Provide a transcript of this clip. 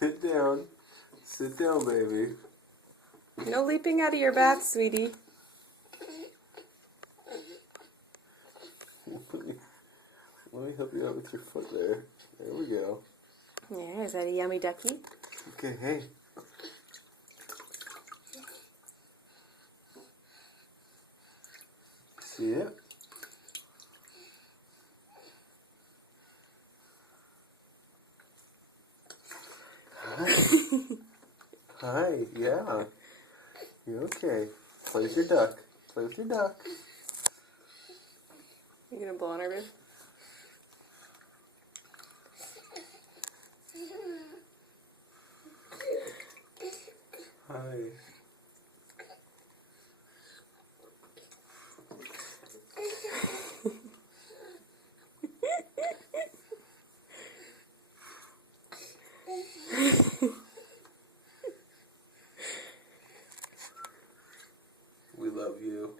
Sit down. Sit down, baby. No leaping out of your bath, sweetie. Let me help you out with your foot there. There we go. Yeah, is that a yummy ducky? Okay, hey. See it? Hi. Hi, yeah. You okay? Play with your duck. Play with your duck. You gonna blow on her, babe? Hi. We love you.